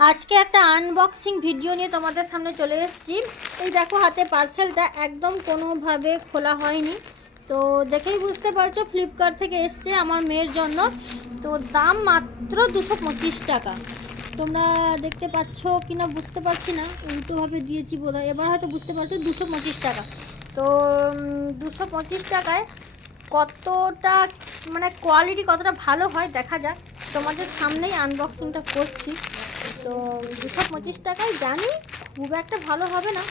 আজকে একটা unboxing video নিয়ে তোমাদের সামনে চলে এসেছি। এই দেখো হাতে পার্সেলটা একদম কোনোভাবে খোলা হয়নি, তো দেখেই বুঝতে পারছো ফ্লিপকার্ট থেকে এসছে আমার মেয়ের জন্য। তো দাম মাত্র 225 টাকা। তোমরা দেখতে পাচ্ছ কি না বুঝতে পারছি না, উল্টোভাবে দিয়েছি বোধহয়, এবার হয়তো বুঝতে পারছো 225 টাকা। তো 225 টাকায় কতটা মানে কোয়ালিটি কতটা ভালো হয় দেখা যাক, তোমাদের সামনেই আনবক্সিংটা করছি। তো 225 টাকায় জানি খুব একটা ভালো হবে না,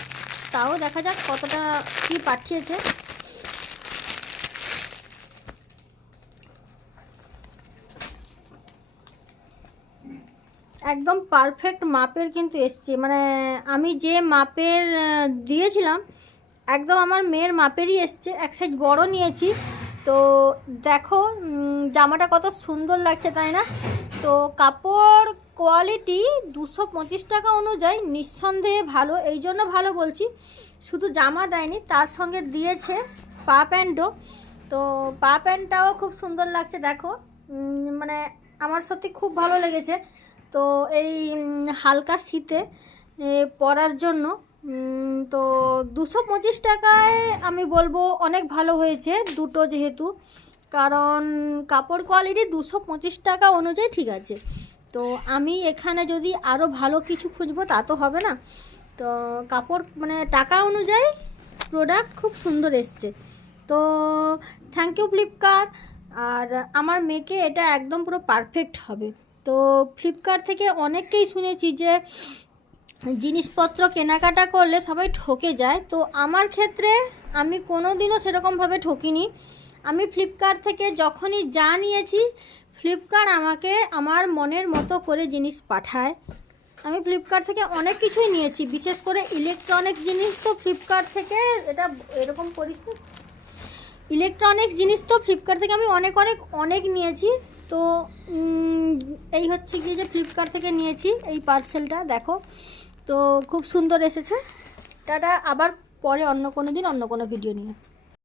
তাও দেখা যাক কতটা কি পাঠিয়েছে। একদম পারফেক্ট মাপের কিন্তু এসছে, মানে আমি যে মাপের দিয়েছিলাম একদম আমার মেয়ের মাপেরই এসছে। এক সাইজ বড় নিয়েছি। তো দেখো জামাটা কত সুন্দর লাগছে তাই না? তো কাপড় কোয়ালিটি 225 টাকা অনুযায়ী নিঃসন্দেহে ভালো। এই জন্য ভালো বলছি, শুধু জামা দেয়নি, তার সঙ্গে দিয়েছে পা প্যান্টও। তো পা প্যান্টটাও খুব সুন্দর লাগছে দেখো, মানে আমার সত্যি খুব ভালো লেগেছে। তো এই হালকা শীতে পরার জন্য তো 225 টাকায় আমি বলবো অনেক ভালো হয়েছে দুটো, যেহেতু কারণ কাপড় কোয়ালিটি 225 টাকা অনুযায়ী ঠিক আছে। তো আমি এখানে যদি আরও ভালো কিছু খুঁজবো তা তো হবে না। তো কাপড় মানে টাকা অনুযায়ী প্রোডাক্ট খুব সুন্দর এসছে। তো থ্যাংক ইউ ফ্লিপকার্ট। আর আমার মেয়েকে এটা একদম পুরো পারফেক্ট হবে। তো ফ্লিপকার্ট থেকে অনেককেই শুনেছি যে জিনিসপত্র কেনাকাটা করলে সবাই ঠকে যায়, তো আমার ক্ষেত্রে আমি কোনো দিনও সেরকমভাবে ঠকিনি। আমি ফ্লিপকার্ট থেকে যখনই যা নিয়েছি ফ্লিপকার্ট আমাকে আমার মনের মতো করে জিনিস পাঠায়। আমি ফ্লিপকার্ট থেকে অনেক কিছুই নিয়েছি, বিশেষ করে ইলেকট্রনিক্স জিনিস তো ফ্লিপকার্ট থেকে, এটা এরকম করিস না, ইলেকট্রনিক্স জিনিস তো ফ্লিপকার্ট থেকে আমি অনেক অনেক অনেক নিয়েছি। তো এই হচ্ছে কি যে ফ্লিপকার্ট থেকে নিয়েছি এই পার্সেলটা দেখো, তো খুব সুন্দর এসেছে। টাটা, আবার পরে অন্য কোনো দিন অন্য কোনো ভিডিও নিয়ে।